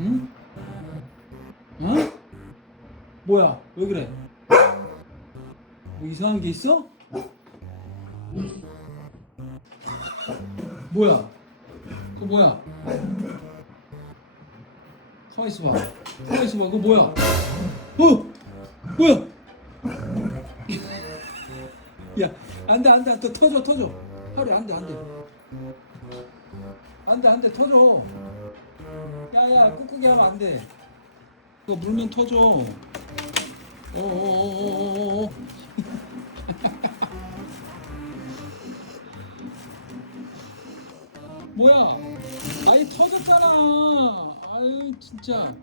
응? 어? 뭐야? 왜 그래? 뭐 이상한 게 있어? 뭐야? 그거 뭐야? 가만 있어봐. 가만 있어봐. 그거 뭐야? 뭐야? 야, 안 돼, 안 돼. 또 터져, 터져. 하루에 안 돼, 안 돼. 안 돼, 안 돼. 터져. 야, 야, 꾹꾹이 하면 안 돼. 그거 물면 터져. 어어어어어어. 뭐야? 아이 터졌잖아. 아유 진짜.